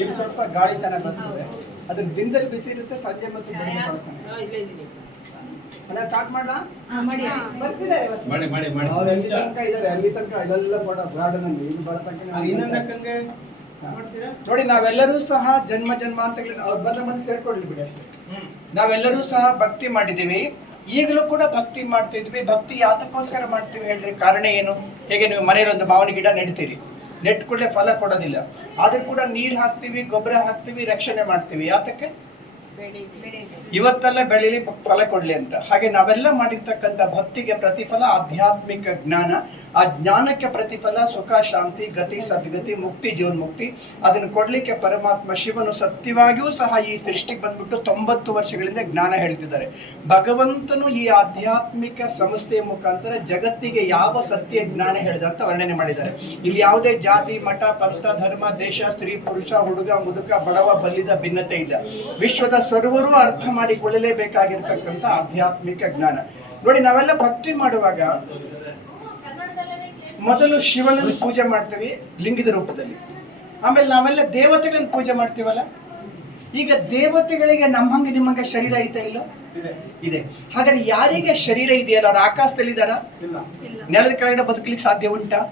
ಇದು ಸ್ವಲ್ಪ ಗಾಳಿ ಚೆನ್ನಾಗಿ ಬರ್ತದೆ. ಅದ್ರ ದಿನದಲ್ಲಿ ಬಿಸಿ ಇರುತ್ತೆ, ಸಂಜೆ ಮತ್ತು ಬೆಳಗ್ಗೆ ಬಹಳ ಚೆನ್ನಾಗಿ. ಅಲ್ಲ ಸ್ಟಾರ್ಟ್ ಮಾಡೋಣ. ಅಲ್ಲಿ ತನಕ ಇದೆಲ್ಲ ಗಾರ್ಡನ್ ಅಲ್ಲಿ ಇದು ಬರೋ ತನಕ ಇನ್ನೊಂದಕ್ಕಂಗೆ ನೋಡಿ. ನಾವೆಲ್ಲರೂ ಸಹ ಜನ್ಮಾಂತಗಳಿಂದ ಅವ್ರ ಬಲ್ಲ ಮಂದಿ ಸೇರ್ಕೊಡ್ಲಿ ಬಿಡಿ ಅಷ್ಟೇ. ನಾವೆಲ್ಲರೂ ಸಹ ಭಕ್ತಿ ಮಾಡಿದೀವಿ, ಈಗಲೂ ಕೂಡ ಭಕ್ತಿ ಮಾಡ್ತಿದ್ವಿ. ಭಕ್ತಿ ಯಾತಕ್ಕೋಸ್ಕರ ಮಾಡ್ತೀವಿ ಹೇಳ್ರಿ? ಕಾರಣ ಏನು? ಹೇಗೆ ನೀವು ಮನೆಯಲ್ಲಿ ಒಂದು ಮಾವಿನ ಗಿಡ ನೆಡ್ತೀರಿ, ನೆಟ್ ಕೂಡಲೇ ಫಲ ಕೊಡೋದಿಲ್ಲ, ಆದ್ರೂ ಕೂಡ ನೀರು ಹಾಕ್ತಿವಿ, ಗೊಬ್ಬರ ಹಾಕ್ತಿವಿ, ರಕ್ಷಣೆ ಮಾಡ್ತೀವಿ. ಯಾತಕ್ಕೆ? ಇವತ್ತೆಲ್ಲ ಬೆಳೀಲಿ, ಫಲ ಕೊಡ್ಲಿ ಅಂತ. ಹಾಗೆ ನಾವೆಲ್ಲ ಮಾಡಿರ್ತಕ್ಕಂಥ ಭಕ್ತಿಗೆ ಪ್ರತಿಫಲ ಆಧ್ಯಾತ್ಮಿಕ ಜ್ಞಾನ, ಆ ಜ್ಞಾನಕ್ಕೆ ಪ್ರತಿಫಲ ಸುಖ, ಶಾಂತಿ, ಗತಿ, ಸದ್ಗತಿ, ಮುಕ್ತಿ, ಜೀವನ್ಮುಕ್ತಿ. ಅದನ್ನು ಕೊಡ್ಲಿಕ್ಕೆ ಪರಮಾತ್ಮ ಶಿವನು ಸತ್ಯವಾಗಿಯೂ ಸಹ ಈ ಸೃಷ್ಟಿಗೆ ಬಂದ್ಬಿಟ್ಟು 90 ವರ್ಷಗಳಿಂದ ಜ್ಞಾನ ಹೇಳ್ತಿದ್ದಾರೆ. ಭಗವಂತನು ಈ ಆಧ್ಯಾತ್ಮಿಕ ಸಂಸ್ಥೆಯ ಮುಖಾಂತರ ಜಗತ್ತಿಗೆ ಯಾವ ಸತ್ಯ ಜ್ಞಾನ ಹೇಳಿದ ಅಂತ ವರ್ಣನೆ ಮಾಡಿದ್ದಾರೆ. ಇಲ್ಲಿ ಯಾವುದೇ ಜಾತಿ, ಮಠ, ಪಂಥ, ಧರ್ಮ, ದೇಶ, ಸ್ತ್ರೀ, ಪುರುಷ, ಹುಡುಗ, ಮುದುಕ, ಬಡವ, ಬಲ್ಲಿದ ಭಿನ್ನತೆ ಇಲ್ಲ. ವಿಶ್ವದ ಸರ್ವರು ಅರ್ಥ ಮಾಡಿಕೊಳ್ಳಲೇಬೇಕಾಗಿರ್ತಕ್ಕಂಥ ಆಧ್ಯಾತ್ಮಿಕ ಜ್ಞಾನ. ನೋಡಿ, ನಾವೆಲ್ಲ ಭಕ್ತಿ ಮಾಡುವಾಗ ಮೊದಲು ಶಿವನನ್ನು ಪೂಜೆ ಮಾಡ್ತೀವಿ ಲಿಂಗದ ರೂಪದಲ್ಲಿ, ಆಮೇಲೆ ನಾವೆಲ್ಲ ದೇವತೆಗಳನ್ನು ಪೂಜೆ ಮಾಡ್ತೀವಲ್ಲ. ಈಗ ದೇವತೆಗಳಿಗೆ ನಮ್ಮಂಗೆ ನಿಮ್ಮಂಗೆ ಶರೀರ ಐತಾ ಇಲ್ಲ? ಇದೆ. ಹಾಗಾದ್ರೆ ಯಾರಿಗೆ ಶರೀರ ಇದೆಯಲ್ಲ ಅವ್ರು ಆಕಾಶದಲ್ಲಿದ್ದಾರ? ನೆಲದ ಕೆಳಗಡೆ ಬದುಕಲಿಕ್ಕೆ ಸಾಧ್ಯ ಉಂಟಾ?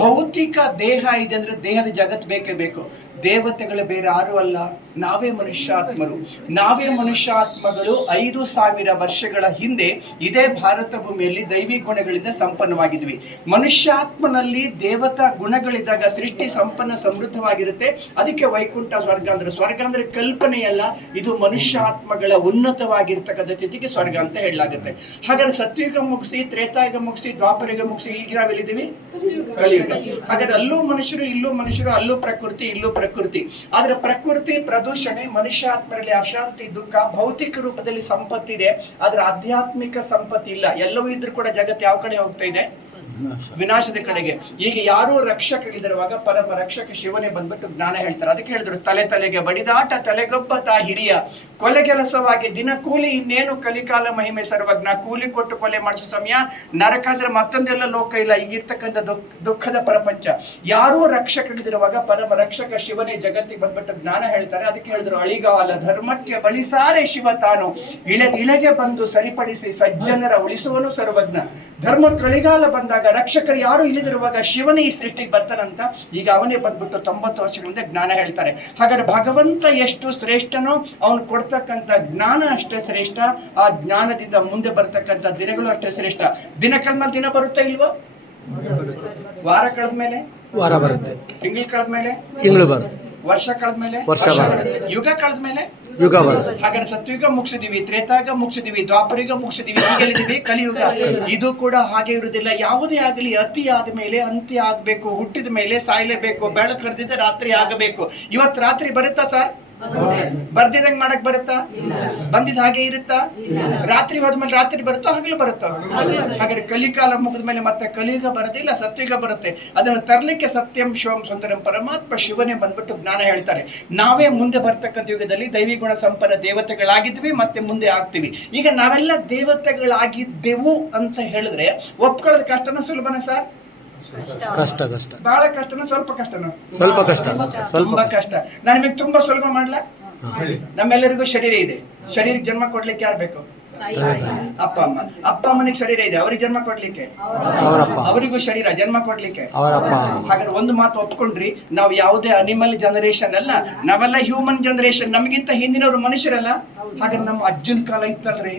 ಭೌತಿಕ ದೇಹ ಇದೆ ಅಂದ್ರೆ ದೇಹದ ಜಗತ್ತು ಬೇಕೇ ಬೇಕು. ದೇವತೆಗಳು ಬೇರೆ ಯಾರು ಅಲ್ಲ, ನಾವೇ ಮನುಷ್ಯಾತ್ಮರು. ನಾವೇ ಮನುಷ್ಯಾತ್ಮಗಳು 5000 ವರ್ಷಗಳ ಹಿಂದೆ ಇದೇ ಭಾರತ ಭೂಮಿಯಲ್ಲಿ ದೈವಿ ಗುಣಗಳಿಂದ ಸಂಪನ್ನವಾಗಿದ್ವಿ. ಮನುಷ್ಯಾತ್ಮನಲ್ಲಿ ದೇವತಾ ಗುಣಗಳಿದ್ದಾಗ ಸೃಷ್ಟಿ ಸಂಪನ್ನ ಸಮೃದ್ಧವಾಗಿರುತ್ತೆ. ಅದಕ್ಕೆ ವೈಕುಂಠ ಸ್ವರ್ಗ ಅಂದ್ರೆ, ಸ್ವರ್ಗ ಅಂದ್ರೆ ಕಲ್ಪನೆಯಲ್ಲ, ಇದು ಮನುಷ್ಯಾತ್ಮಗಳ ಉನ್ನತವಾಗಿರ್ತಕ್ಕಂಥ ಸ್ಥಿತಿಗೆ ಸ್ವರ್ಗ ಅಂತ ಹೇಳಲಾಗುತ್ತೆ. ಹಾಗಾದ್ರೆ ಸತ್ಯುಗ ಮುಗಿಸಿ, ತ್ರೇತಾಯುಗ ಮುಗಿಸಿ, ದ್ವಾಪರಯುಗ ಮುಗಿಸಿ, ಈಗ ನಾವೆಲ್ಲಿದ್ದೀವಿ? ಕಲಿಯುಗ. ಹಾಗಾದ್ರೆ ಅಲ್ಲೂ ಮನುಷ್ಯರು, ಇಲ್ಲೂ ಮನುಷ್ಯರು, ಅಲ್ಲೂ ಪ್ರಕೃತಿ, ಇಲ್ಲೂ ಪ್ರಕೃತಿ. ಆದ್ರೆ ಪ್ರಕೃತಿ ಪ್ರದೂಷಣೆ, ಮನುಷ್ಯಾತ್ಮರಲ್ಲಿ ಅಶಾಂತಿ, ದುಃಖ, ಭೌತಿಕ ರೂಪದಲ್ಲಿ ಸಂಪತ್ತಿದೆ, ಆದ್ರೆ ಆಧ್ಯಾತ್ಮಿಕ ಸಂಪತ್ತಿ ಇಲ್ಲ. ಎಲ್ಲವೂ ಇದ್ರೂ ಕೂಡ ಜಗತ್ತು ಯಾವ ಕಡೆ ಹೋಗ್ತಾ ಇದೆ? ವಿನಾಶದ ಕಡೆಗೆ. ಈಗ ಯಾರು ರಕ್ಷಕರಿರುವಾಗ ಪರಮ ರಕ್ಷಕ ಶಿವನೇ ಬಂದ್ಬಿಟ್ಟು ಜ್ಞಾನ ಹೇಳ್ತಾರೆ. ಅದಕ್ಕೆ ಹೇಳಿದ್ರು, ತಲೆ ತಲೆಗೆ ಬಡಿದಾಟ, ತಲೆಗೊಬ್ಬ ತಾ ಹಿರಿಯ, ಕೊಲೆ ಕೆಲಸವಾಗಿ ದಿನ ಕೂಲಿ, ಇನ್ನೇನು ಕಲಿಕಾಲ ಮಹಿಮೆ ಸರ್ವಜ್ಞ. ಕೂಲಿ ಕೊಟ್ಟು ಕೊಲೆ ಮಾಡಿಸೋ ಸಮಯ, ನರಕ ಅಂದ್ರೆ ಮತ್ತೊಂದೆಲ್ಲ ಲೋಕ ಇಲ್ಲ. ಈಗಿರ್ತಕ್ಕಂಥ ದುಃಖದ ಪ್ರಪಂಚ. ಯಾರೂ ರಕ್ಷಕರಿರುವಾಗ ಪರಮ ರಕ್ಷಕ ಶಿವನೇ ಜಗತ್ತಿಗೆ ಬಂದ್ಬಿಟ್ಟು ಜ್ಞಾನ ಹೇಳ್ತಾರೆ. ಅದಕ್ಕೆ ಹೇಳಿದ್ರು, ಅಳಿಗಾಲ ಧರ್ಮಕ್ಕೆ ಬಳಿಸಾರೆ ಶಿವ ತಾನು, ಇಳೆಗೆ ಬಂದು ಸರಿಪಡಿಸಿ ಸಜ್ಜನರ ಉಳಿಸುವನು ಸರ್ವಜ್ಞ. ಧರ್ಮ ಕಳಿಗಾಲ ಬಂದಾಗ ರಕ್ಷಕರು ಯಾರು ಇಲ್ಲದಿರುವಾಗ ಶಿವನೇ ಈ ಸೃಷ್ಟಿಗೆ ಬರ್ತಾನಂತ ಈಗ ಅವನೇ ಬಂದ್ಬಿಟ್ಟು 90 ವರ್ಷಗಳಿಂದ ಜ್ಞಾನ ಹೇಳ್ತಾರೆ. ಹಾಗಾದ್ರೆ ಭಗವಂತ ಎಷ್ಟು ಶ್ರೇಷ್ಠನೋ ಅವನು ಕೊಡ್ತಕ್ಕಂಥ ಜ್ಞಾನ ಅಷ್ಟೇ ಶ್ರೇಷ್ಠ. ಆ ಜ್ಞಾನದಿಂದ ಮುಂದೆ ಬರ್ತಕ್ಕಂಥ ದಿನಗಳು ಅಷ್ಟೇ ಶ್ರೇಷ್ಠ. ದಿನ ಕಳೆದ್ಮೇಲೆ ದಿನ ಬರುತ್ತಾ ಇಲ್ವೋ? ವಾರ ಕಳೆದ್ಮೇಲೆ ವಾರ ಬರುತ್ತೆ, ತಿಂಗಳು ಕಳೆದ್ಮೇಲೆ ತಿಂಗಳು ಬರುತ್ತೆ, ವರ್ಷ ಕಳೆದ್ಮೇಲೆ ವರ್ಷ ಬರುತ್ತೆ, ಯುಗ ಕಳೆದ್ಮೇಲೆ ಯುಗ ಬರುತ್ತೆ. ಹಾಗಾದ್ರೆ ಸತ್ಯುಗ ಮುಗಿಸಿದೀವಿ, ತ್ರೇತಾಯುಗ ಮುಗಿಸಿದೀವಿ, ದ್ವಾಪರಯುಗ ಮುಗಿಸಿದೀವಿ, ಈಗೆಲ್ಲಿದ್ದೀವಿ? ಕಲಿಯುಗ. ಇದು ಕೂಡ ಹಾಗೆ ಇರುವುದಿಲ್ಲ. ಯಾವುದೇ ಆಗಲಿ ಅತಿ ಆದ್ಮೇಲೆ ಅಂತ್ಯ ಆಗ್ಬೇಕು. ಹುಟ್ಟಿದ ಮೇಲೆ ಸಾಯ್ಲೇಬೇಕು. ಬೆಳಕು ಹರಿದಿದ್ದೆ ರಾತ್ರಿ ಆಗಬೇಕು. ಇವತ್ತು ರಾತ್ರಿ ಬರುತ್ತಾ ಸರ್? ಬರ್ದಿದಂಗ್ ಮಾಡಕ್ ಬರುತ್ತಾ? ಬಂದಿದ್ ಹಾಗೆ ಇರುತ್ತಾ? ರಾತ್ರಿ ಹೋದ್ಮೇಲೆ ರಾತ್ರಿ ಬರುತ್ತೋ ಹಗಲು ಬರುತ್ತೋ? ಹಾಗಾದ್ರೆ ಕಲಿಕಾಲ ಮುಗಿದ್ಮೇಲೆ ಮತ್ತೆ ಕಲಿಯುಗ ಬರೋದಿಲ್ಲ, ಸತ್ಯುಗ ಬರುತ್ತೆ. ಅದನ್ನು ತರಲಿಕ್ಕೆ ಸತ್ಯಂ ಶಿವಂ ಸುಂದರಂ ಪರಮಾತ್ಮ ಶಿವನೇ ಬಂದ್ಬಿಟ್ಟು ಜ್ಞಾನ ಹೇಳ್ತಾರೆ. ನಾವೇ ಮುಂದೆ ಬರ್ತಕ್ಕಂಥ ಯುಗದಲ್ಲಿ ದೈವಿ ಗುಣ ಸಂಪನ್ನ ದೇವತೆಗಳಾಗಿದ್ವಿ, ಮತ್ತೆ ಮುಂದೆ ಆಗ್ತೀವಿ. ಈಗ ನಾವೆಲ್ಲ ದೇವತೆಗಳಾಗಿದ್ದೆವು ಅಂತ ಹೇಳಿದ್ರೆ ಒಪ್ಕೊಳ್ಳೋದು ಕಷ್ಟನ ಸುಲಭನ ಸರ್? ಕಷ್ಟ ಕಷ್ಟ. ಬಹಳ ಕಷ್ಟನ ಸ್ವಲ್ಪ ಕಷ್ಟನ? ಸ್ವಲ್ಪ ಕಷ್ಟ, ತುಂಬಾ ಕಷ್ಟ. ನಾನು ನಿಮಗೆ ತುಂಬಾ ಸುಲಭ ಮಾಡ್ಲಾ? ನಮ್ಮೆಲ್ಲರಿಗೂ ಶರೀರ ಇದೆ. ಶರೀರಕ್ಕೆ ಜನ್ಮ ಕೊಡ್ಲಿಕ್ಕೆ ಯಾರು ಬೇಕು? ಅಪ್ಪ ಅಮ್ಮ. ಅಪ್ಪ ಅಮ್ಮನಿಗೆ ಶರೀರ ಇದೆ, ಅವ್ರಿಗೆ ಜನ್ಮ ಕೊಡ್ಲಿಕ್ಕೆ ಅವರಿಗೂ ಶರೀರ, ಜನ್ಮ ಕೊಡ್ಲಿಕ್ಕೆ ಹಾಗಾದ್ರೆ ಒಂದು ಮಾತು ಒಪ್ಕೊಂಡ್ರಿ, ನಾವು ಯಾವುದೇ ಅನಿಮಲ್ ಜನರೇಷನ್ ಅಲ್ಲ, ನಾವೆಲ್ಲ ಹ್ಯೂಮನ್ ಜನರೇಷನ್. ನಮಗಿಂತ ಹಿಂದಿನವರು ಮನುಷ್ಯರಲ್ಲ. ಹಾಗಾದ್ರೆ ನಮ್ಮ ಅಜ್ಜನ ಕಾಲ ಇತ್ತಲ್ರಿ,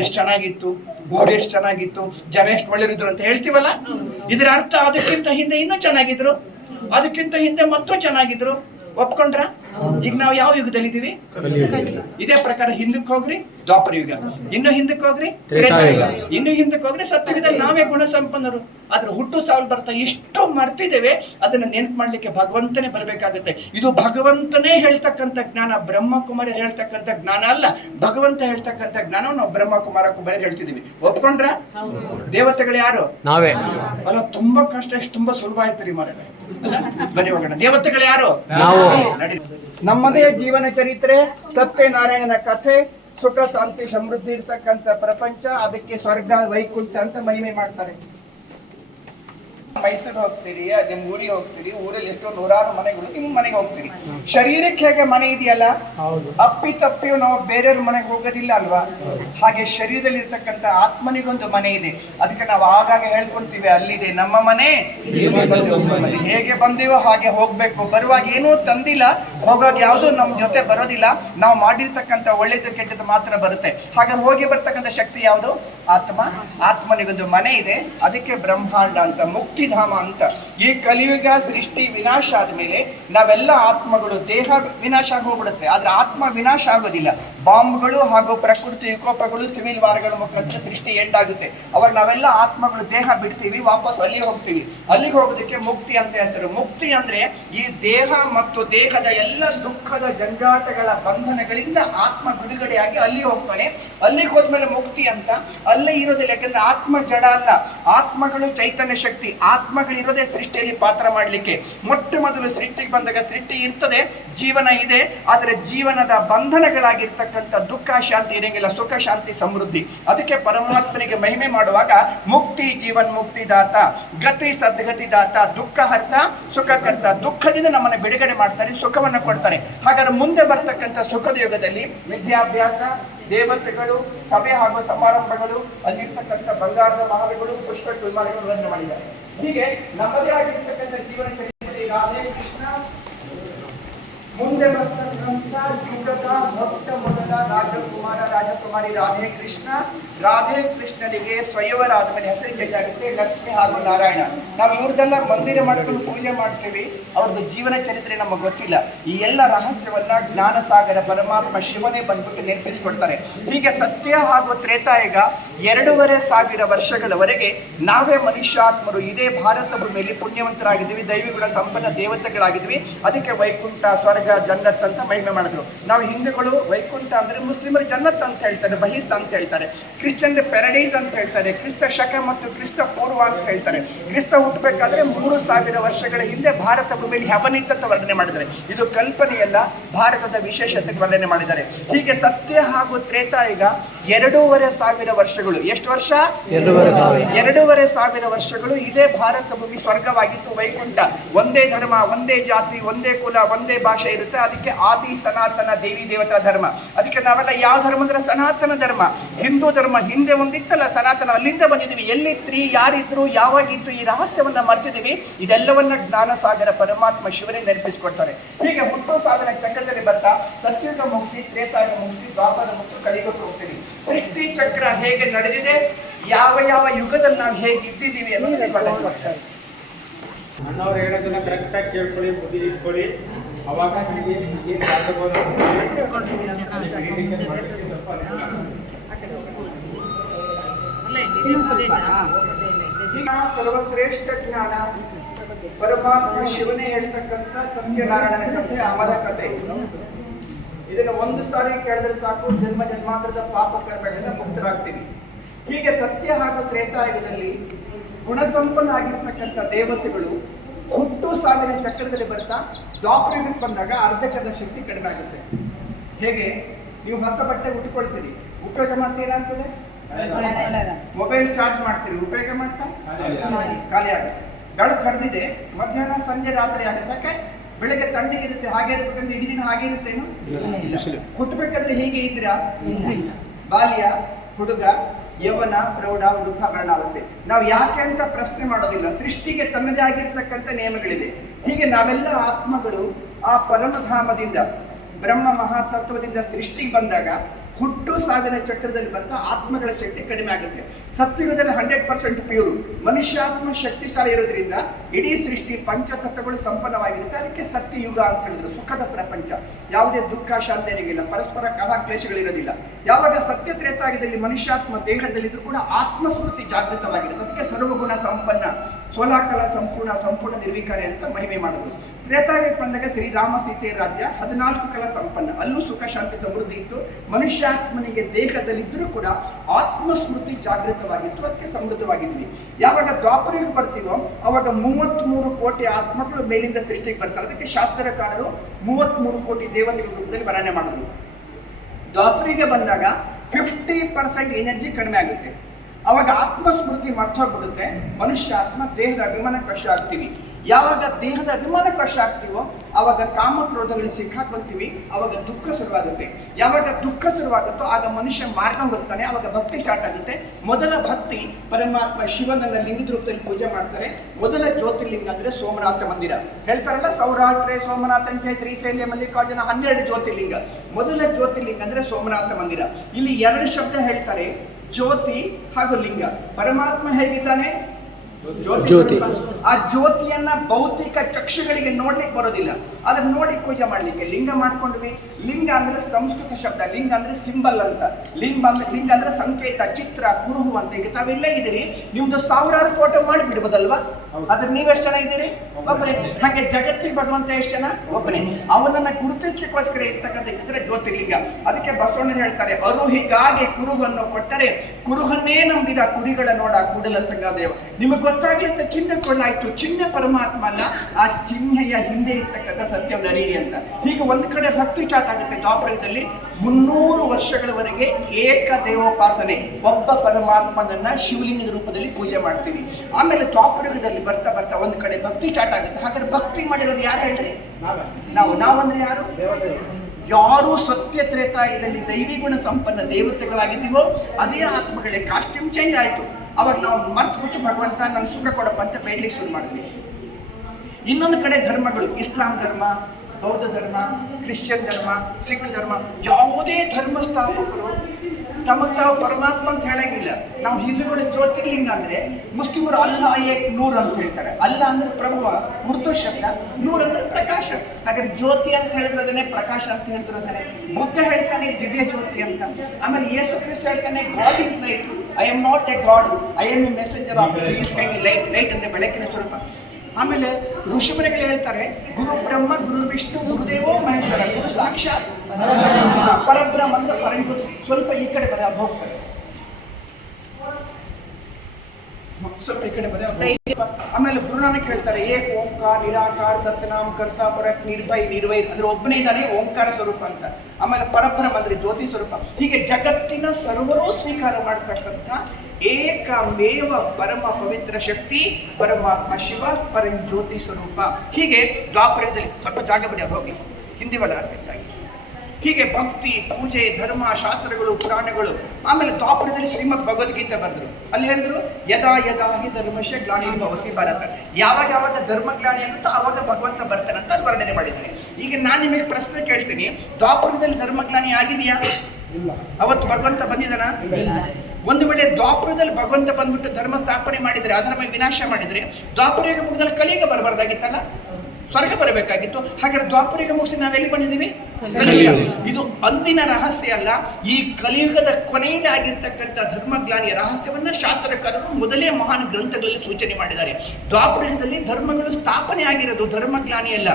ಎಷ್ಟು ಚೆನ್ನಾಗಿತ್ತು, ಊರು ಎಷ್ಟು ಚೆನ್ನಾಗಿತ್ತು, ಜನ ಎಷ್ಟು ಒಳ್ಳೆರಿದ್ರು ಅಂತ ಹೇಳ್ತೀವಲ್ಲ. ಇದರ ಅರ್ಥ ಅದಕ್ಕಿಂತ ಹಿಂದೆ ಇನ್ನೂ ಚೆನ್ನಾಗಿದ್ರು, ಅದಕ್ಕಿಂತ ಹಿಂದೆ ಮತ್ತೂ ಚೆನ್ನಾಗಿದ್ರು. ಒಪ್ಕೊಂಡ್ರ? ಈಗ ನಾವು ಯಾವ ಯುಗದಲ್ಲಿ ಇದೀವಿ? ಇದೇ ಪ್ರಕಾರ ಹಿಂದಕ್ಕೆ ಹೋಗ್ರಿ ದ್ವಾಪರ ಯುಗ, ಇನ್ನು ಹಿಂದಕ್ಕೆ ಹೋಗ್ರಿ ತ್ರೇತಾಯುಗ, ಇನ್ನು ಹಿಂದಕ್ಕೆ ಹೋಗ್ರಿ ಸತ್ಯಯುಗದಲ್ಲಿ ನಾವೇ ಗುಣ ಸಂಪನ್ನರು. ಆದ್ರೆ ಹುಟ್ಟು ಸಾವು ಬರ್ತಾ ಇಷ್ಟು ಮರ್ತಿದ್ದೇವೆ. ಅದನ್ನ ನೆನ್ಪು ಮಾಡ್ಲಿಕ್ಕೆ ಭಗವಂತನೇ ಬರ್ಬೇಕಾಗತ್ತೆ. ಇದು ಭಗವಂತನೇ ಹೇಳ್ತಕ್ಕಂಥ ಜ್ಞಾನ, ಬ್ರಹ್ಮಕುಮಾರಿ ಹೇಳ್ತಕ್ಕಂಥ ಜ್ಞಾನ ಅಲ್ಲ. ಭಗವಂತ ಹೇಳ್ತಕ್ಕಂಥ ಜ್ಞಾನ ನಾವು ಬ್ರಹ್ಮಕುಮಾರ ಕುಮಾರಿ ಹೇಳ್ತಿದೀವಿ. ಒಪ್ಕೊಂಡ್ರ? ದೇವತೆಗಳು ಯಾರು? ನಾವೇ ಅಲ್ಲ. ತುಂಬಾ ಕಷ್ಟ, ಎಷ್ಟು ತುಂಬಾ ಸುಲಭ ಆಯ್ತು ರೀ ಮಾರ. ಬನ್ನಿ ಹೋಗೋಣ. ದೇವತೆಗಳು ಯಾರು? ನಮ್ಮದೇ ಜೀವನ ಚರಿತ್ರೆ, ಸತ್ಯನಾರಾಯಣನ ಕಥೆ, ಸುಖ ಶಾಂತಿ ಸಮೃದ್ಧಿ ಇರ್ತಕ್ಕಂಥ ಪ್ರಪಂಚ. ಅದಕ್ಕೆ ಸ್ವರ್ಗ ವೈಕುಂಠ ಅಂತ ಮಹಿಮೆ ಮಾಡ್ತಾರೆ. ಮೈಸೂರು ಹೋಗ್ತೀರಿ, ನಿಮ್ಮ ಊರಿಗೆ ಹೋಗ್ತೀರಿ, ಊರಲ್ಲಿ ಎಷ್ಟೋ ನೂರಾರು ಮನೆಗಳು, ನಿಮ್ಮ ಮನೆಗೆ ಹೋಗ್ತೀರಿ. ಶರೀರಕ್ಕೆ ಹೇಗೆ ಮನೆ ಇದೆಯಲ್ಲ, ಅಪ್ಪಿ ತಪ್ಪಿಯು ನಾವು ಬೇರೆಯವ್ರ ಮನೆಗೆ ಹೋಗೋದಿಲ್ಲ ಅಲ್ವಾ? ಹಾಗೆ ಶರೀರದಲ್ಲಿ ಇರ್ತಕ್ಕಂಥ ಆತ್ಮನಿಗೊಂದು ಮನೆ ಇದೆ. ಅದಕ್ಕೆ ನಾವು ಆಗಾಗ ಹೇಳ್ಕೊಂತೀವಿ, ಅಲ್ಲಿದೆ ನಮ್ಮ ಮನೆ, ಹೇಗೆ ಬಂದೀವೋ ಹಾಗೆ ಹೋಗ್ಬೇಕು. ಬರುವಾಗ ಏನೂ ತಂದಿಲ್ಲ, ಹೋಗಾಗ ಯಾವುದು ನಮ್ಮ ಜೊತೆ ಬರೋದಿಲ್ಲ. ನಾವು ಮಾಡಿರ್ತಕ್ಕಂಥ ಒಳ್ಳೇದು ಕೆಟ್ಟದ್ದು ಮಾತ್ರ ಬರುತ್ತೆ. ಹಾಗೆ ಹೋಗಿ ಬರ್ತಕ್ಕಂಥ ಶಕ್ತಿ ಯಾವುದು? ಆತ್ಮ. ಆತ್ಮನಿಗೊಂದು ಮನೆ ಇದೆ, ಅದಕ್ಕೆ ಬ್ರಹ್ಮಾಂಡ ಅಂತ, ಮುಕ್ತಿಧಾಮ ಅಂತ. ಈ ಕಲಿಯುಗ ಸೃಷ್ಟಿ ವಿನಾಶ ಆದ್ಮೇಲೆ ನಾವೆಲ್ಲ ಆತ್ಮಗಳು, ದೇಹ ವಿನಾಶ ಹೋಗ್ಬಿಡುತ್ತೆ, ಆದ್ರೆ ಆತ್ಮ ವಿನಾಶ ಆಗೋದಿಲ್ಲ. ಬಾಂಬ್ಗಳು ಹಾಗೂ ಪ್ರಕೃತಿ ವಿಕೋಪಗಳು, ಸಿವಿಲ್ ವಾರ್ಗಳ ಮುಖಾಂತರ ಸೃಷ್ಟಿ ಎಂಡ್ ಆಗುತ್ತೆ. ಅವಾಗ ನಾವೆಲ್ಲ ಆತ್ಮಗಳು ದೇಹ ಬಿಡ್ತೀವಿ, ವಾಪಸ್ ಅಲ್ಲಿಗೆ ಹೋಗ್ತೀವಿ. ಅಲ್ಲಿಗೆ ಹೋಗೋದಕ್ಕೆ ಮುಕ್ತಿ ಅಂತ ಹೆಸರು. ಮುಕ್ತಿ ಅಂದ್ರೆ ಈ ದೇಹ ಮತ್ತು ದೇಹದ ಎಲ್ಲ ದುಃಖದ ಜಂಜಾಟಗಳ ಬಂಧನಗಳಿಂದ ಆತ್ಮ ಬಿಡುಗಡೆಯಾಗಿ ಅಲ್ಲಿ ಹೋಗ್ತಾನೆ. ಅಲ್ಲಿಗೆ ಹೋದ್ಮೇಲೆ ಮುಕ್ತಿ ಅಂತ. ಅಲ್ಲೇ ಇರೋದಿಲ್ಲ, ಯಾಕಂದ್ರೆ ಆತ್ಮ ಜಡ ಅಲ್ಲ, ಆತ್ಮಗಳು ಚೈತನ್ಯ ಶಕ್ತಿ. ಆತ್ಮಗಳಿರೋದೇ ಸೃಷ್ಟಿಯಲ್ಲಿ ಪಾತ್ರ ಮಾಡಲಿಕ್ಕೆ. ಮೊಟ್ಟ ಮೊದಲು ಸೃಷ್ಟಿಗೆ ಬಂದಾಗ ಸೃಷ್ಟಿ ಇರ್ತದೆ, ಜೀವನ ಇದೆ, ಆದರೆ ಜೀವನದ ಬಂಧನಗಳಾಗಿರ್ತಕ್ಕಂಥ ದುಃಖ ಶಾಂತಿ ಇರಂಗಿಲ್ಲ, ಸುಖ ಶಾಂತಿ ಸಮೃದ್ಧಿ. ಅದಕ್ಕೆ ಪರಮಾತ್ಮನಿಗೆ ಮಹಿಮೆ ಮಾಡುವಾಗ ಮುಕ್ತಿ ಜೀವನ್ ಮುಕ್ತಿದಾತ, ಗತಿ ಸದ್ಗತಿದಾತ, ದುಃಖ ಹರ್ತ ಸುಖ ಕರ್ತ. ದುಃಖದಿಂದ ನಮ್ಮನ್ನು ಬಿಡುಗಡೆ ಮಾಡ್ತಾರೆ, ಸುಖವನ್ನು ಕೊಡ್ತಾರೆ. ಹಾಗಾದ್ರೆ ಮುಂದೆ ಬರ್ತಕ್ಕಂಥ ಸುಖದ ಯುಗದಲ್ಲಿ ವಿದ್ಯಾಭ್ಯಾಸ, ದೇವತೆಗಳು, ಸಭೆ ಹಾಗೂ ಸಮಾರಂಭಗಳು, ಅಲ್ಲಿರ್ತಕ್ಕಂಥ ಬಂಗಾರದ ಮಹಲುಗಳು, ಪುಷ್ಪ ವಿಮಾನಗಳು ವರ್ಣನೆ ಮಾಡಿದ್ದಾರೆ. ಹೀಗೆ ನಮ್ಮದೇ ಆಗಿರ್ತಕ್ಕಂಥ ಜೀವನ ಚರಿತ್ರೆ ರಾಧೆ ಕೃಷ್ಣ. ಮುಂದೆ ಬರ್ತಕ್ಕಂಥ ಯುಗದ ಮೊಟ್ಟ ಮೊದಲ ರಾಜಕುಮಾರ ರಾಜಕುಮಾರಿ ರಾಧೆ ಕೃಷ್ಣ. ರಾಧೆ ಕೃಷ್ಣನಿಗೆ ಸ್ವಯವರಾದ ಮೇಲೆ ಹೆಸರು ಚೇಂಜ್ ಆಗುತ್ತೆ, ಲಕ್ಷ್ಮಿ ಹಾಗೂ ನಾರಾಯಣ. ನಾವು ಇವ್ರದೆಲ್ಲ ಮಂದಿರ ಮಾಡ್ಕೊಂಡು ಪೂಜೆ ಮಾಡ್ತೀವಿ, ಅವ್ರದ್ದು ಜೀವನ ಚರಿತ್ರೆ ನಮಗೆ ಗೊತ್ತಿಲ್ಲ. ಈ ಎಲ್ಲ ರಹಸ್ಯವನ್ನ ಜ್ಞಾನಸಾಗರ ಪರಮಾತ್ಮ ಶಿವನೇ ಬಂದ್ಬಿಟ್ಟು ನೆನಪಿಸ್ಕೊಡ್ತಾರೆ. ಹೀಗೆ ಸತ್ಯ ಹಾಗೂ ತ್ರೇತಾಯುಗ 2500 ವರ್ಷಗಳವರೆಗೆ ನಾವೇ ಮನುಷ್ಯಾತ್ಮರು ಇದೇ ಭಾರತ ಭೂಮಿಯಲ್ಲಿ ಪುಣ್ಯವಂತರಾಗಿದ್ವಿ, ದೈವಿಗಳ ಸಂಪನ್ನ ದೇವತೆಗಳಾಗಿದ್ವಿ. ಅದಕ್ಕೆ ವೈಕುಂಠ, ಸ್ವರ್ಗ, ಜನ್ನತ್ ಅಂತ ಮಹಿಮೆ ಮಾಡಿದ್ರು. ನಾವು ಹಿಂದೂಗಳು ವೈಕುಂಠ ಅಂದ್ರೆ ಮುಸ್ಲಿಮರು ಜನ್ನತ್ ಅಂತ ಹೇಳ್ತಾರೆ, ಬಹಿಸ್ತ ಅಂತ ಹೇಳ್ತಾರೆ. ಕ್ರಿಶ್ಚಿಯನ್ ಪ್ಯಾರಡೈಸ್ ಅಂತ ಹೇಳ್ತಾರೆ. ಕ್ರಿಸ್ತ ಶಕ ಮತ್ತು ಕ್ರಿಸ್ತ ಪೂರ್ವ ಅಂತ ಹೇಳ್ತಾರೆ. ಕ್ರಿಸ್ತ ಹುಟ್ಟಬೇಕಾದ್ರೆ 3000 ವರ್ಷಗಳ ಹಿಂದೆ ಭಾರತ ಭೂಮಿಯಲ್ಲಿ ಹವನಿತ್ತ ವರ್ಣನೆ ಮಾಡಿದ್ದಾರೆ. ಇದು ಕಲ್ಪನೆಯಲ್ಲ, ಭಾರತದ ವಿಶೇಷತೆ ವರ್ಣನೆ ಮಾಡಿದ್ದಾರೆ. ಹೀಗೆ ಸತ್ಯ ಹಾಗೂ ತ್ರೇತಾಯುಗ 2500 ವರ್ಷಗಳು. ಎಷ್ಟು ವರ್ಷ? 2500 ವರ್ಷಗಳು ಇದೇ ಭಾರತ ಭೂಮಿ ಸ್ವರ್ಗವಾಗಿತ್ತು, ವೈಕುಂಠ. ಒಂದೇ ಧರ್ಮ, ಒಂದೇ ಜಾತಿ, ಒಂದೇ ಕುಲ, ಒಂದೇ ಭಾಷೆ ಇರುತ್ತೆ. ಅದಕ್ಕೆ ಆದಿ ಸನಾತನ ದೇವಿ ದೇವತಾ ಧರ್ಮ. ಅದಕ್ಕೆ ನಾವೆಲ್ಲ ಯಾವ ಧರ್ಮ ಅಂದ್ರೆ ಸನಾತನ ಧರ್ಮ. ಹಿಂದೂ ಧರ್ಮ ಹಿಂದೆ ಒಂದಿತ್ತಲ್ಲ, ಸನಾತನ, ಅಲ್ಲಿಂದ ಬಂದಿದ್ದೀವಿ. ಎಲ್ಲಿತ್ರಿ, ಯಾರಿದ್ರು, ಯಾವಾಗಿತ್ತು, ಈ ರಹಸ್ಯವನ್ನ ಮರ್ತಿದ್ದೀವಿ. ಇದೆಲ್ಲವನ್ನ ಜ್ಞಾನಸಾಗರ ಪರಮಾತ್ಮ ಶಿವನೇ ನೆನಪಿಸಿಕೊಡ್ತಾರೆ. ಹೀಗೆ ಹುಟ್ಟು ಸಾವಿನ ಚಕ್ರದಲ್ಲಿ ಬರ್ತಾ ಸತ್ಯುಗ ಮುಕ್ತಿ, ತ್ರೇತಾಯುಗ ಮುಕ್ತಿ, ದ್ವಾಪರ ಮುಕ್ತಿ, ಕಲಿಯುಗಕ್ಕೆ ಹೋಗ್ತೀವಿ. ಸೃಷ್ಟಿ ಚಕ್ರ ಹೇಗೆ ನಡೆದಿದೆ, ಯಾವ ಯಾವ ಯುಗದಲ್ಲಿ ನಾವು ಹೇಗೆ ಇದ್ದಿದ್ದೀವಿ ಅನ್ನೋದು ಅಣ್ಣವ್ರು ಹೇಳೋದನ್ನ ಕರೆಕ್ಟಾಗಿ ಕೇಳ್ಕೊಳ್ಳಿ, ಬುದ್ಧಿ ಇಟ್ಕೊಳ್ಳಿ. ಅವಾಗ ನಿಮಗೆ ಏನು ಆಗಬಹುದು ಸರ್ವಶ್ರೇಷ್ಠ ಜ್ಞಾನ ಪರಮಾತ್ಮ ಶಿವನೇ ಹೇಳ್ತಕ್ಕಂಥ ಸತ್ಯನಾರಾಯಣನ ಕಥೆ, ಅಮರ ಕಥೆ. ಇದನ್ನ ಒಂದು ಸಾರಿ ಕೇಳಿದ್ರೆ ಸಾಕು, ಜನ್ಮ ಜನ್ಮಾಂತರದ ಪಾಪ ಕರ್ಮಗಳಿಂದ ಮುಕ್ತರಾಗ್ತೀವಿ. ಹೀಗೆ ಸತ್ಯ ಹಾಗೂ ತ್ರೇತಾಯುಗದಲ್ಲಿ ಗುಣಸಂಪನ್ನ ಆಗಿರ್ತಕ್ಕಂಥ ದೇವತೆಗಳು ಹುಟ್ಟು ಸಾವಿನ ಚಕ್ರದಲ್ಲಿ ಬರ್ತಾ ದ್ವಾಪರಯುಗಕ್ಕೆ ಬಂದಾಗ ಅರ್ಧಕದ ಶಕ್ತಿ ಕಡಿಮೆ ಆಗುತ್ತೆ. ಹೇಗೆ ನೀವು ಹೊಸ ಬಟ್ಟೆ ಉಟ್ಕೊಳ್ತೀರಿ, ಉಪಯೋಗ ಮಾಡ್ತೀರಾ ಅಂತದೆ. ಮೊಬೈಲ್ ಚಾರ್ಜ್ ಮಾಡ್ತೀರಿ, ಉಪಯೋಗ ಮಾಡ್ತಾ ಖಾಲಿ ಆಗುತ್ತೆ. ಬೆಳಕು ಹರಿದಿದೆ, ಮಧ್ಯಾಹ್ನ ಸಂಜೆ ರಾತ್ರಿ ಆಗುತ್ತೆ. ಬೆಳಗ್ಗೆ ತಣ್ಣಗಿರುತ್ತೆ, ಹಾಗೆ ಇರ್ಬೇಕಂದ್ರೆ ಇಡೀ ದಿನ ಹಾಗೆ ಇರುತ್ತೇನು? ಹುಟ್ಟಬೇಕಾದ್ರೆ ಹೀಗೆ ಇದ್ದೀರಾ? ಬಾಲ್ಯ, ಹುಡುಗ, ಯವನ, ಪ್ರೌಢ, ವೃದ್ಧ, ಮರಣ ಆಗುತ್ತೆ. ನಾವು ಯಾಕೆ ಅಂತ ಪ್ರಶ್ನೆ ಮಾಡೋದಿಲ್ಲ. ಸೃಷ್ಟಿಗೆ ತನ್ನದೇ ಆಗಿರ್ತಕ್ಕಂಥ ನಿಯಮಗಳಿದೆ. ಹೀಗೆ ನಾವೆಲ್ಲ ಆತ್ಮಗಳು ಆ ಪರಮಧಾಮದಿಂದ, ಬ್ರಹ್ಮ ಮಹಾತತ್ವದಿಂದ ಸೃಷ್ಟಿಗೆ ಬಂದಾಗ ಹುಟ್ಟು ಸಾವಿನ ಚಕ್ರದಲ್ಲಿ ಬರ್ತಾ ಆತ್ಮಗಳ ಶಕ್ತಿ ಕಡಿಮೆ ಆಗುತ್ತೆ. ಸತ್ಯುಗದಲ್ಲಿ 100% ಪ್ಯೂರು ಮನುಷ್ಯಾತ್ಮ ಶಕ್ತಿಶಾಲಿ ಇರೋದ್ರಿಂದ ಇಡೀ ಸೃಷ್ಟಿ ಪಂಚತತ್ವಗಳು ಸಂಪನ್ನವಾಗಿರುತ್ತೆ. ಅದಕ್ಕೆ ಸತ್ಯಯುಗ ಅಂತ ಹೇಳಿದ್ರು. ಸುಖದ ಪ್ರಪಂಚ, ಯಾವುದೇ ದುಃಖ ಶಾಂತಿ ಇರಲಿಲ್ಲ, ಪರಸ್ಪರ ಕಲಹ ಕ್ಲೇಶಗಳಿರೋದಿಲ್ಲ. ಯಾವಾಗ ಸತ್ಯ ತ್ರೇತಾಯುಗದಲ್ಲಿ ಮನುಷ್ಯಾತ್ಮ ದೇಹದಲ್ಲಿದ್ರು ಕೂಡ ಆತ್ಮಸ್ಮೃತಿ ಜಾಗೃತವಾಗಿರುತ್ತೆ. ಅದಕ್ಕೆ ಸರ್ವಗುಣ ಸಂಪನ್ನ, ಸೋಲಾಕಲ ಸಂಪೂರ್ಣ ನಿರ್ವಿಕಾರಿ ಅಂತ ಮಹಿಮೆ ಮಾಡಿದ್ರು. ತ್ರೇತಾಯುಗಕ್ಕೆ ಬಂದಾಗ ಶ್ರೀರಾಮ ಸೀತೆಯ ರಾಜ್ಯ 14 ಕಲಾ ಸಂಪನ್ನ, ಅಲ್ಲೂ ಸುಖ ಶಾಂತಿ ಸಮೃದ್ಧಿ ಇತ್ತು. ಮನುಷ್ಯಾತ್ಮನಿಗೆ ದೇಹದಲ್ಲಿದ್ದರೂ ಕೂಡ ಆತ್ಮಸ್ಮೃತಿ ಜಾಗೃತವಾಗಿತ್ತು, ಅದಕ್ಕೆ ಸಮೃದ್ಧವಾಗಿದ್ವಿ. ಯಾವಾಗ ದ್ವಾಪರಯುಗಕ್ಕೆ ಬರ್ತೀವೋ ಅವಾಗ 33 ಕೋಟಿ ಆತ್ಮಗಳು ಮೇಲಿಂದ ಸೃಷ್ಟಿಗೆ ಬರ್ತಾರೆ. ಅದಕ್ಕೆ ಶಾಸ್ತ್ರಕಾರರು 33 ಕೋಟಿ ದೇವತೆಗಳ ರೂಪದಲ್ಲಿ ವರ್ಣನೆ ಮಾಡಿದ್ರು. ದ್ವಾಪರಿಗೆ ಬಂದಾಗ 50% ಎನರ್ಜಿ ಕಡಿಮೆ ಆಗುತ್ತೆ. ಅವಾಗ ಆತ್ಮಸ್ಮೃತಿ ಮರ್ತೋಗ್ಬಿಡುತ್ತೆ. ಮನುಷ್ಯ ಆತ್ಮ ದೇಹದ ಅಭಿಮಾನಕ್ಕೆ ವಶ ಆಗ್ತೀವಿ. ಯಾವಾಗ ದೇಹದ ಅಭಿಮಾನಕ್ಕೆ ವಶ ಆಗ್ತೀವೋ ಆವಾಗ ಕಾಮಕ್ರೋಧಗಳಿಗೆ ಸಿಕ್ಕಾಕೊಳ್ತೀವಿ, ಅವಾಗ ದುಃಖ ಶುರುವಾಗುತ್ತೆ. ಯಾವಾಗ ದುಃಖ ಶುರುವಾಗುತ್ತೋ ಆಗ ಮನುಷ್ಯ ಮಾರ್ಗ ಬರ್ತಾನೆ, ಅವಾಗ ಭಕ್ತಿ ಸ್ಟಾರ್ಟ್ ಆಗುತ್ತೆ. ಮೊದಲ ಭಕ್ತಿ ಪರಮಾತ್ಮ ಶಿವನನ್ನ ಲಿಂಗದ ರೂಪದಲ್ಲಿ ಪೂಜೆ ಮಾಡ್ತಾರೆ. ಮೊದಲ ಜ್ಯೋತಿರ್ಲಿಂಗ ಅಂದ್ರೆ ಸೋಮನಾಥ ಮಂದಿರ. ಹೇಳ್ತಾರಲ್ಲ, ಸೌರಾಷ್ಟ್ರೆ ಸೋಮನಾಥಂಚೆ ಶ್ರೀಶೈಲ್ಯ ಮಲ್ಲಿಕಾರ್ಜುನ 12 ಜ್ಯೋತಿರ್ಲಿಂಗ. ಮೊದಲ ಜ್ಯೋತಿರ್ಲಿಂಗ ಅಂದ್ರೆ ಸೋಮನಾಥ ಮಂದಿರ. ಇಲ್ಲಿ 2 ಶಬ್ದ ಹೇಳ್ತಾರೆ, ಜ್ಯೋತಿ ಹಾಗೂ ಲಿಂಗ. ಪರಮಾತ್ಮ ಹೇಗಿದ್ದಾನೆ? ಜ್ಯೋತಿ. ಆ ಜ್ಯೋತಿಯನ್ನ ಭೌತಿಕ ಚಕ್ಷುಗಳಿಗೆ ನೋಡ್ಲಿಕ್ಕೆ ಬರೋದಿಲ್ಲ, ಅದನ್ನ ನೋಡಿ ಪೂಜೆ ಮಾಡ್ಲಿಕ್ಕೆ ಲಿಂಗ ಮಾಡ್ಕೊಂಡ್ವಿ. ಲಿಂಗ ಅಂದ್ರೆ ಸಂಸ್ಕೃತ ಶಬ್ದ, ಲಿಂಗ ಅಂದ್ರೆ ಸಿಂಬಲ್ ಅಂತ. ಲಿಂಗ ಅಂದ್ರೆ ಸಂಕೇತ, ಚಿತ್ರ, ಕುರುಹು ಅಂತ. ಈಗ ತಾವೆಲ್ಲ ಇದ್ದೀರಿ, ನಿಮ್ದು 1000 ಫೋಟೋ ಮಾಡಿ ಬಿಡ್ಬೋದಲ್ವಾ? ಅದ್ರ ನೀವೆಷ್ಟು ಜನ ಇದ್ದೀರಿ? ಒಬ್ಬನೇ. ಹಾಗೆ ಜಗತ್ತಿಗೆ ಭಗವಂತ ಎಷ್ಟು ಜನ? ಒಬ್ಬನೇ. ಅವನನ್ನ ಗುರುತಿಸ್ಲಿಕ್ಕೋಸ್ಕರ ಇರ್ತಕ್ಕಂಥ ಇದ್ರೆ ಜ್ಯೋತಿರ್ಲಿಂಗ. ಅದಕ್ಕೆ ಬಸವಣ್ಣರು ಹೇಳ್ತಾರೆ, ಅರುಹಿಗಾಗಿ ಕುರುಹನ್ನು ಕೊಟ್ಟರೆ ಕುರುಹನ್ನೇ ನಂಬಿದ ಕುರಿಗಳ ನೋಡ ಕೂಡಲ ಸಂಗದೇವ. ನಿಮಗೆ ಗೊತ್ತಾಗ್ಲಿ ಅಂತ ಚಿಹ್ನೆ ಕೊಳ್ಳಾಯ್ತು. ಚಿಹ್ನೆ ಪರಮಾತ್ಮ ಅಲ್ಲ, ಆ ಚಿಹ್ನೆಯ ಹಿಂದೆ ಇರ್ತಕ್ಕಂಥ ಸತ್ಯವನ್ನು ಅರಿಯಿರಿ ಅಂತ. ಹೀಗೆ ಒಂದು ಕಡೆ ಭಕ್ತಿ ಸ್ಟಾರ್ಟ್ ಆಗುತ್ತೆ. ದ್ವಾಪರದಲ್ಲಿ 300 ವರ್ಷಗಳವರೆಗೆ ಏಕ ದೇವೋಪಾಸನೆ, ಒಬ್ಬ ಪರಮಾತ್ಮನನ್ನ ಶಿವಲಿಂಗದ ರೂಪದಲ್ಲಿ ಪೂಜೆ ಮಾಡ್ತೀವಿ. ಆಮೇಲೆ ದ್ವಾಪರದಲ್ಲಿ ಬರ್ತಾ ಬರ್ತಾ ಒಂದು ಕಡೆ ಭಕ್ತಿ ಸ್ಟಾರ್ಟ್ ಆಗುತ್ತೆ. ಹಾಗಾದ್ರೆ ಭಕ್ತಿ ಮಾಡಿರೋದು ಯಾರು ಹೇಳ್ರಿ? ನಾವಂದ್ರೆ ಯಾರು? ಯಾರು ಸತ್ಯ ತ್ರೇತಾಯುಗದಲ್ಲಿ ದೈವಿ ಗುಣ ಸಂಪನ್ನ ದೇವತೆಗಳಾಗಿದ್ದೀವೋ ಅದೇ ಆತ್ಮಗಳೇ. ಕಾಸ್ಟ್ಯೂಮ್ ಚೇಂಜ್ ಆಯ್ತು. ಅವಾಗ ನಾವು ಮರ್ತ್ಬಿಟ್ಟು ಭಗವಂತ ನನ್ ಸುಖ ಕೊಡಪ್ಪ ಅಂತ ಬೇಡ್ಲಿಕ್ಕೆ ಶುರು ಮಾಡಿದ್ವಿ. ಇನ್ನೊಂದು ಕಡೆ ಧರ್ಮಗಳು, ಇಸ್ಲಾಂ ಧರ್ಮ, ಬೌದ್ಧ ಧರ್ಮ, ಕ್ರಿಶ್ಚಿಯನ್ ಧರ್ಮ, ಸಿಖ್ ಧರ್ಮ, ಯಾವುದೇ ಧರ್ಮ ಸ್ಥಾಪಕರು ತಮಗೆ ತಾವು ಪರಮಾತ್ಮ ಅಂತ ಹೇಳಂಗಿಲ್ಲ. ನಾವು ಹಿಂದೂಗಳು ಜ್ಯೋತಿರ್ಲಿಂಗ ಅಂದ್ರೆ, ಮುಸ್ಲಿಮರು ಅಲ್ಲ ಏಕ್ ನೂರ್ ಅಂತ ಹೇಳ್ತಾರೆ. ಅಲ್ಲ ಅಂದ್ರೆ ಪ್ರಭುವ, ಉರ್ದು ಶಬ್ದ, ನೂರ್ ಅಂದ್ರೆ ಪ್ರಕಾಶ. ಹಾಗಾದ್ರೆ ಜ್ಯೋತಿ ಅಂತ ಹೇಳಿದ್ರದನ್ನೇ ಪ್ರಕಾಶ ಅಂತ ಹೇಳಿದ್ರದನ್ನೇ. ಬುದ್ಧ ಹೇಳ್ತಾನೆ ದಿವ್ಯ ಜ್ಯೋತಿ ಅಂತ. ಆಮೇಲೆ ಯೇಸು ಕ್ರಿಸ್ತ ಹೇಳ್ತಾನೆ god is light, I am not A god, I am A messenger of these kind light. Light ಅಂದ್ರೆ ಬೆಳಕಿನ ಸ್ವರೂಪ. ಆಮೇಲೆ ಋಷಿಮುನಿಗಳು ಹೇಳ್ತಾರೆ, ಗುರು ಬ್ರಹ್ಮ, ಗುರು ವಿಷ್ಣು, ಗುರುದೇವೋ ಮಹೇಶ್ವರ, ಗುರು ಸಾಕ್ಷಾತ್ ಪರಬ್ರಹ್ಮ ಅಂತ ಪರಂಜ್ಯೋತಿ. ಸ್ವಲ್ಪ ಈ ಕಡೆ ಬರ ಹೋಗ್ತಾರೆ, ಸ್ವಲ್ಪ ಈ ಕಡೆ ಬರ. ಆಮೇಲೆ ಗುರುನಾನಕ್ ಹೇಳ್ತಾರೆ, ಏಕ್ ಓಂಕಾರ ನಿರಾಕಾರ ಸತ್ಯನಾಮ ಕರ್ತಾ ಪರಕ್ ನಿರ್ಭಯ್ ನಿರ್ವೈರ್ ಅಂದ್ರೆ ಒಬ್ಬನೇ ಇದ್ದಾನೆ, ಓಂಕಾರ ಸ್ವರೂಪ ಅಂತ. ಆಮೇಲೆ ಪರಬ್ರಹ್ಮ ಅಂದ್ರೆ ಜ್ಯೋತಿ ಸ್ವರೂಪ. ಹೀಗೆ ಜಗತ್ತಿನ ಸರ್ವರೂ ಸ್ವೀಕಾರ ಮಾಡತಕ್ಕಂಥ ಏಕಮೇವ ಪರಮ ಪವಿತ್ರ ಶಕ್ತಿ ಪರಮಾತ್ಮ ಶಿವ ಪರಂಜ್ಯೋತಿ ಸ್ವರೂಪ. ಹೀಗೆ ದ್ವಾಪರದಲ್ಲಿ ಸ್ವಲ್ಪ ಜಾಗ ಬಡಿ ಹೋಗಿ, ಹಿಂದಿ ಒಳ ಜಾಗಿ. ಹೀಗೆ ಭಕ್ತಿ, ಪೂಜೆ, ಧರ್ಮ, ಶಾಸ್ತ್ರಗಳು, ಪುರಾಣಗಳು. ಆಮೇಲೆ ದ್ವಾಪರದಲ್ಲಿ ಶ್ರೀಮದ್ ಭಗವದ್ಗೀತೆ ಬರೆದ್ರು. ಅಲ್ಲಿ ಹೇಳಿದ್ರು, ಯದಾ ಯದಾ ಹಿ ಧರ್ಮಶ್ಯ ಗ್ಲಾನಿರ್ಭವತಿ ಭಾರತ. ಯಾವಾಗ ಧರ್ಮಗ್ಲಾನಿ ಆಗುತ್ತೋ ಆವಾಗ ಭಗವಂತ ಬರ್ತಾನೆ ಅಂತ ಅದು ವರ್ಣನೆ ಮಾಡಿದ್ದಾರೆ. ಈಗ ನಾನು ನಿಮಗೆ ಪ್ರಶ್ನೆ ಕೇಳ್ತೀನಿ, ದ್ವಾಪರದಲ್ಲಿ ಧರ್ಮಗ್ಲಾನಿ ಆಗಿದೆಯಾ? ಅವತ್ತು ಭಗವಂತ ಬಂದಿದ್ದಾನ? ಒಂದು ವೇಳೆ ದ್ವಾಪರದಲ್ಲಿ ಭಗವಂತ ಬಂದ್ಬಿಟ್ಟು ಧರ್ಮ ಸ್ಥಾಪನೆ ಮಾಡಿದ್ರೆ, ಅಧರ್ಮ ವಿನಾಶ ಮಾಡಿದ್ರೆ, ದ್ವಾಪರಯುಗ ಮುಗಿದಲ್ಲಿ ಕಲಿಯುಗ ಬರಬಾರ್ದಾಗಿತ್ತಲ್ಲ? ಸ್ವರ್ಗ ಬರಬೇಕಾಗಿತ್ತು. ಹಾಗಾದ್ರೆ ದ್ವಾಪರಯುಗ ಮುಗಿಸಿ ನಾವೆಲ್ಲಿ ಬಂದಿದ್ದೀವಿ? ಕಲಿಯುಗ. ಇದು ಅಂದಿನ ರಹಸ್ಯ ಅಲ್ಲ, ಈ ಕಲಿಯುಗದ ಕೊನೆಯಲ್ಲಿ ಆಗಿರ್ತಕ್ಕಂಥ ಧರ್ಮಗ್ಲಾನಿಯ ರಹಸ್ಯವನ್ನ ಶಾಸ್ತ್ರಕಾರರು ಮೊದಲೇ ಮಹಾನ್ ಗ್ರಂಥಗಳಲ್ಲಿ ಸೂಚನೆ ಮಾಡಿದ್ದಾರೆ. ದ್ವಾಪರಯುಗದಲ್ಲಿ ಧರ್ಮಗಳು ಸ್ಥಾಪನೆ ಆಗಿರೋದು ಧರ್ಮಗ್ಲಾನಿ ಅಲ್ಲ.